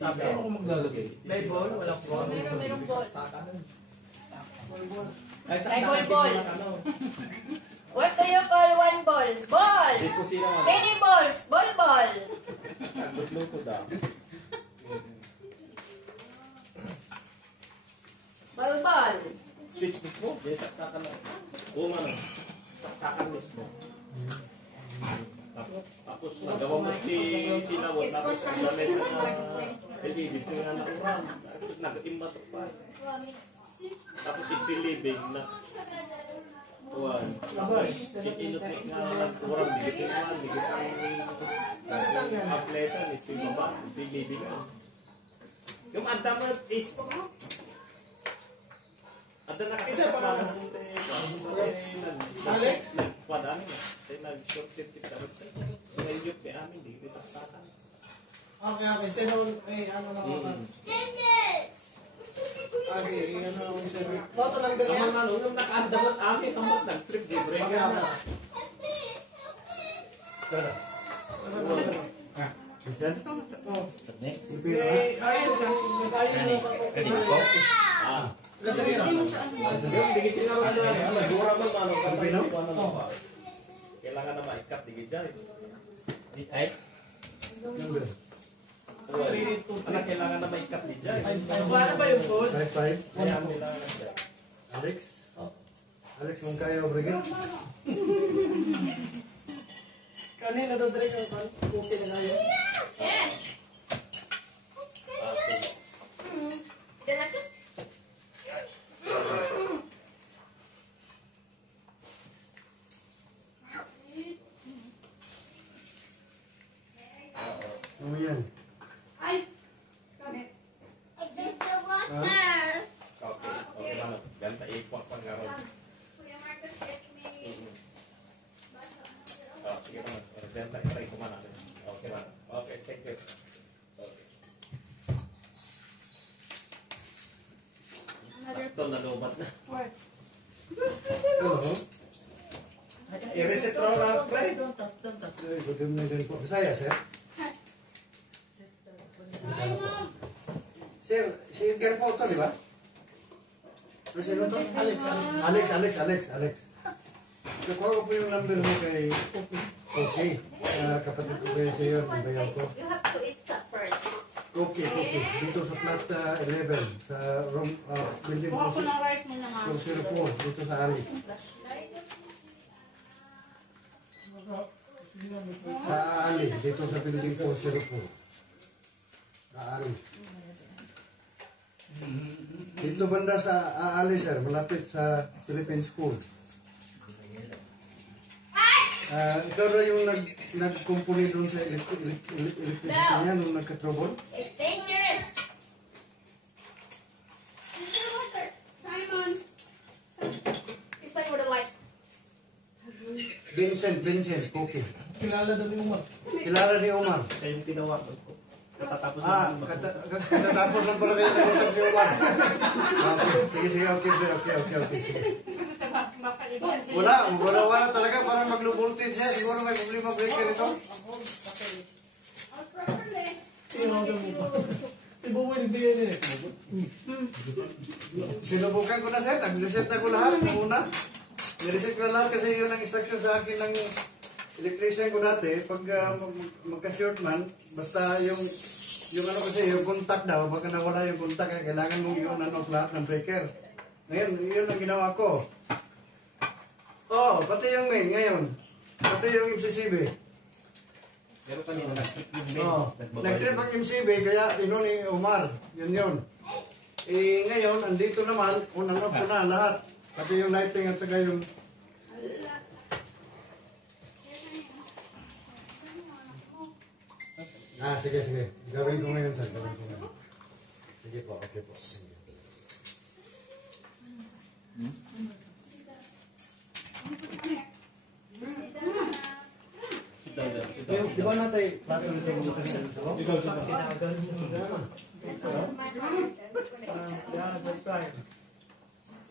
Sabi ako kung maglalagay. May ball? Walang ball? Merong ball. May ball. What do you call one ball? Ball! Many balls! Ball! Luto daw. Ball! Switch mismo? Di, saksakan lang. Oo nga lang. Saksakan mismo. Tapos nagawa mo sinawot. Tapos ang lamesa na dito nga na uram. Tapos nag-imbatok pa. Tapos ipilibig na kuwan. Itinutnik nga ng uram. Digitin nga. Digitin ang atleta. Ipilibig nga. Yung antamat is ada na kasi sa parang Alex? Nagpadami na. Nag-short circuit kami. So, ngayon kay amin, di kita satan. Okay. Sino, ano lang ako? Okay, ano lang sino. Toto lang ba niya? Naman, nung nakaandaman amin, kamot nag-trip, di break na. Sada. Christian? Oo. Ayos Ah. Ganda rin. Yung digitin na rin na, nagdura man ano, kasi kailangan na ma-ikat digit dyan. Ay? Anak, kailangan na ma-ikat digit dyan. Paano ba yung ball? 5-5. Kaya kailangan na dyan. Alex? Alex, mong kaya o brigade? Kanina doon rin yung cookie na kayo. Yes! Ah, sige. Diretso? Ano yan? Ay! Kami. Okay, okay mano. Ganta ipot pang garon. Kuya Marcos, get me. Sige naman. Ganta itry ko man natin. Okay mano. Okay, thank you. Okay. Ito na lumat na. Hello? I-reset raw na, pre. Good evening po. Bisaya, sir? Sir, si Edgar po ito, di ba? Ano sino to? Alex. Nakuha ko po yung number mo kay Okay. Kapatid ko kayo sa iyo, ng bayaw ko. You have to eat that first. Okay. Dito sa flat 11, sa room, building Kuha ko ng rice mo naman. 404, dito sa Ali. Flashlight. Sa Ali, dito sa building 404. Sa Ali. Dito banda sa Ali, sir, malapit sa Philippine School. Ikaw na yung nag-company doon sa electricity niya nung nagka-trouble? It's dangerous. Simon. Explain what it like. Vincent, okay. Kilala daw ni Umar. Kilala ni Omar. Siya yung tinawagan ko. Katatapos Katatapos lang pala kayo nag-usap ni Omar. Sige, okay. Sige. Wala talaga parang mag-low voltage siya. Siguro may problema breaker ito. Si Buboy nagbiyan din. Sinubukan ko na, sir. Nag-reset na ko lahat. Muna. Nireset ko na lahat kasi yun ang instruction sa akin ng electrician ko dati. Pag magka-short man, basta yung ano kasi, yung contact daw, baka nawala yung contact, kailangan mong yun lahat ng breaker. Ngayon, yun ang ginawa ko. Pati yung main ngayon. Pati yung MCCB. Pero kanina nag-trip yung main. Nag-trip ang MCB, kaya ino ni Omar. Yun. Ngayon, andito naman, unang-off ko na lahat. Pati yung lighting at saka yung... Sige. Gawin ko ngayon, sir. Sige po, okay po. Sige. Di ba natin plato nito mga kanina sa loob?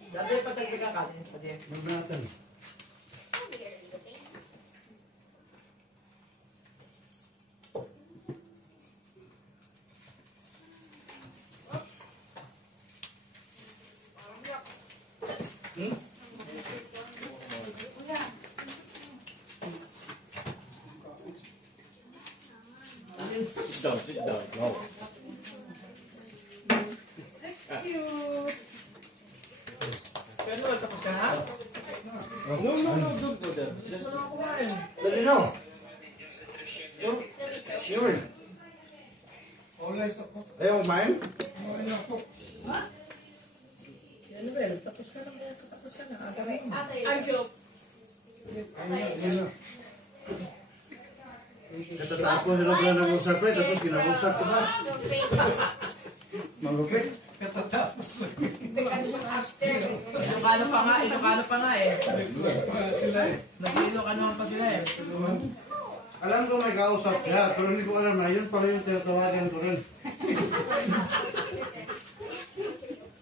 Dati patagdagan ka din. Natin. Sit down, sit down. No. Kaya naman, tapos ka ha? No, don't do that. Gusto na kumain. Dali no. Yun. Ayaw kumain? Annabel, tapos ka na. Tapos ka na. Ata rin. I'm joke. Katatapos nila pala ng usap eh, tapos kinausap ko ba? So famous. Malupit. Because it was upstairs. Ilocano pa nga eh. Nag-Ilocano pa sila eh. Alam ko may kausap siya, pero hindi ko alam na yun pala yung tinatawagan ko rin.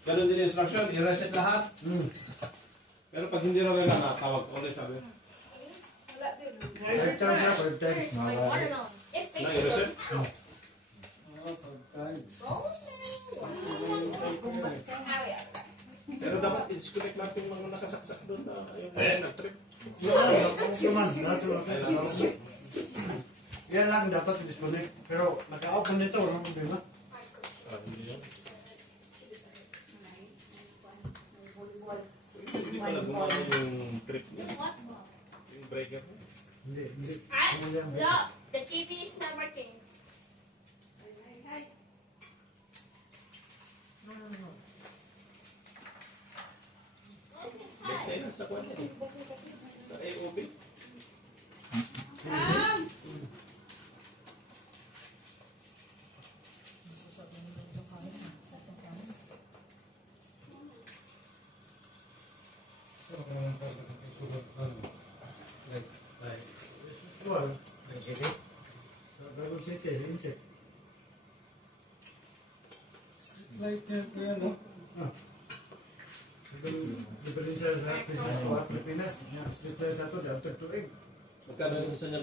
Ganun din yung instruction, i-reset lahat. Pero pag hindi na nagana, tawag ko ulit sabi. 5 times na, 5 times. It's Na i-reset? Pero dapat i-disconnect natin yung mga nakasaksak doon na yung nag-trip. Yan lang dapat disconnect. Pero naka-open nito, walang problema. Hindi yun. Hindi pala gumana yung trip niya. Yung breaker niya. Hindi. Look, the TV is not working. Maintenance sa kwan niya. Sa AOB. Magkano yung isa niyan?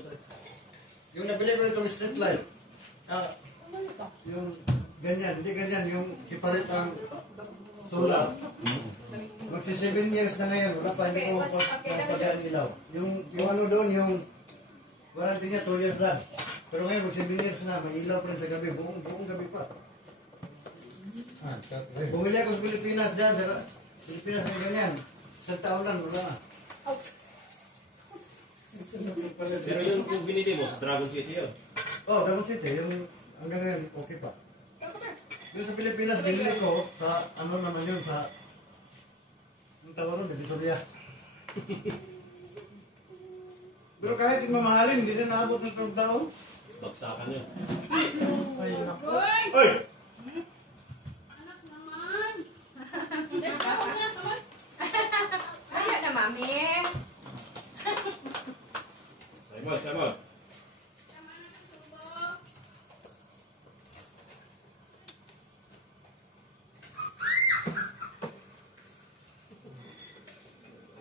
Yung nabili ko itong street light, yung ganyan, hindi ganyan, yung separate ang solar. Magsi 7 years na ngayon, wala pa, hindi ko papagaan ilaw. Yung ano doon, yung warranty niya 2 years lang. Pero ngayon, mag 7 years na, may ilaw pa rin sa gabi, buong gabi pa. Bumili ako sa Pilipinas dyan, sa Pilipinas na ganyan. Isang taon lang, wala na. Pero yung binili mo sa Dragon City yun. Oh, Dragon City, yung hanggang ngayon, okay pa. Yung sa Pilipinas, binili ko sa, ano naman yun, sa, yung tawag ron, Divisoria. Pero kahit yung mamahalin, hindi na naabot ng 12 taon. Bagsakan yun. Ay, naku. Ay! Kaya na, mami. Simon.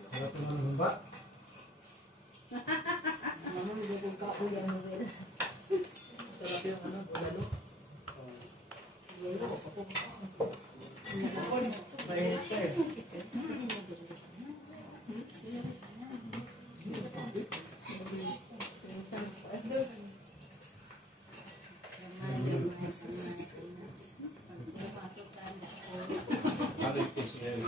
Sarap naman ng ba? Sarap yung ano, bulalo. Mainit ka eh. Ano yung case niya yun?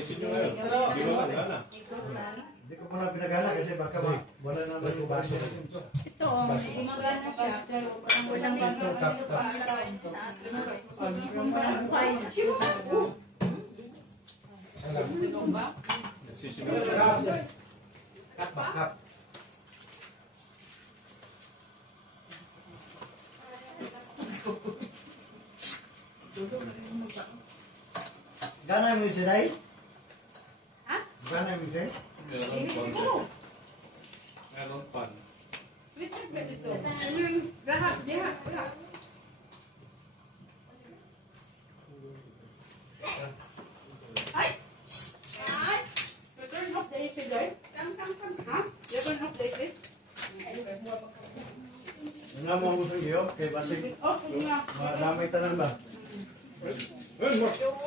Isin nyo ngayon. Hindi mo lang gana. Hindi ko muna pinagana kasi baka wala naman yung baso. Ito, gumagana siya, pero walang ito. Walang kain na siya. Isin nyo ngayon. Kap. Gana mo isi dai? Ha? Gana mo isi? Meron pan. Wait, ba dito? Yung lahat, diha. Ay! Ay! You turn off the AC there? Come. Ha? You turn off the AC? Nga mo ang usong iyo, kay Basig. Off nga. Damay tanan ba?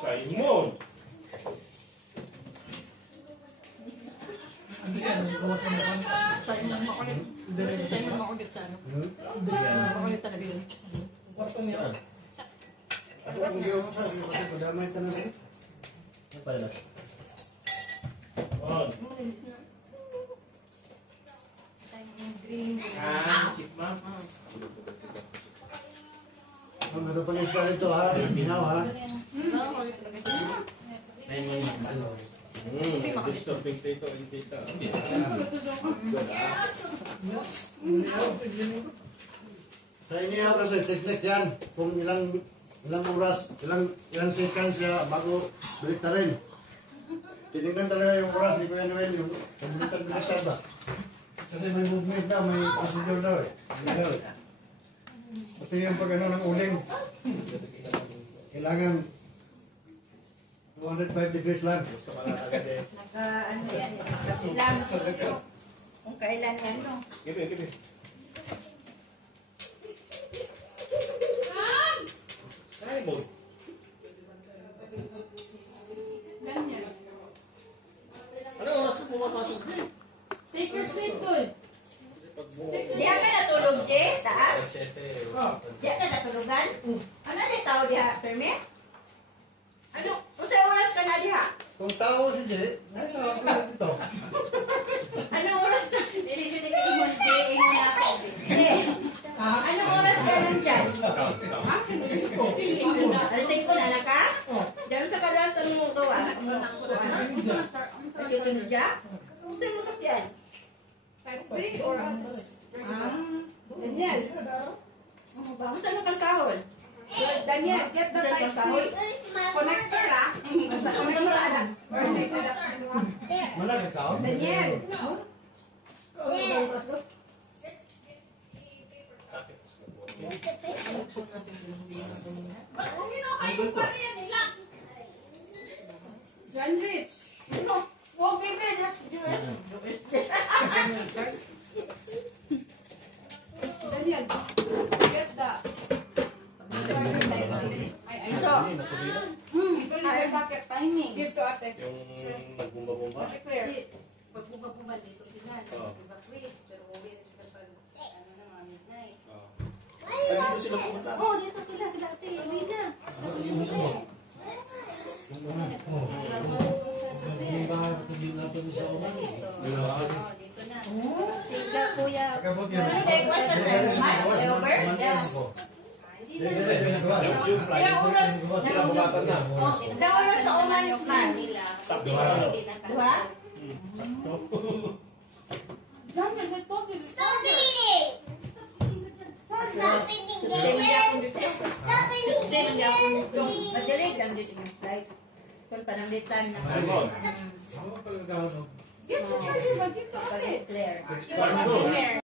Simon! Ano yan? Gawa sa mga Sa'yo naman makulit. Sa'yo naman makulit sa ano. Makulit talaga yun. kwarto niya. Ako ang giyo sa kasi padamay tanan eh. Oh, Green. chief ma'am. Ang ano pa nito ito ha, binaw ha. Makulit talaga siya. Disturbing dito, hindi dito. Sa inyo kasi technique yan. Kung ilang oras, ilang seconds siya bago balik na rin. Tinignan talaga yung oras, di ko yan naman yung pagbilitan ba. Kasi may movement na, may procedure daw eh. Pati yung pag ano ng uling. Kailangan 205 degrees lang. Naka, ano yan, nakasilang. Kung kailan yan, no? Give. Raymond. Ano oras ka pumapasok din? Diyan ka natulog, Jay? Taas? Diyan ka natulugan? Ano na tao diha, permit? Ano? Kung sa oras ka na diha? Kung tao si Jay, nagtawag ko lang ito. Anong oras ka? Jay, anong oras ka nandyan? Alas 5 na ka? Diyan sa kalas ng mga gawa. Nagtutunod diya? Kung saan mo sakyan? Daniel. Kung saan mo kang kahon? Daniel, get the type C connector, ah. Malaki ka? Daniel. John Rich. No, won't be there. That's US. Daniel, get the type C. Ito. Ito na yung socket timing. Give to ate. Yung nagbumba-bumba. Clear. Pagbuga-buga dito sila, Oo. evacuate, pero uwi na sila pag, ano na, mga midnight. Ay, dito sila pumunta. Oh, dito sila ate, uwi na. Dito na. Sila, kuya. Pagkabot Ano ba yung question, sir? Mike, over? Yung flight. Ilang oras? Ilang bukatan na. Ilang oras sa uman, man? Nila. Diba? Daniel, I told you. Stop eating! Stop eating, Daniel! Stop eating, Daniel! Madalig lang dito yung flight. Kung pananglitan na. Raymond. Get the charger, but give to ate. Claire. One, two.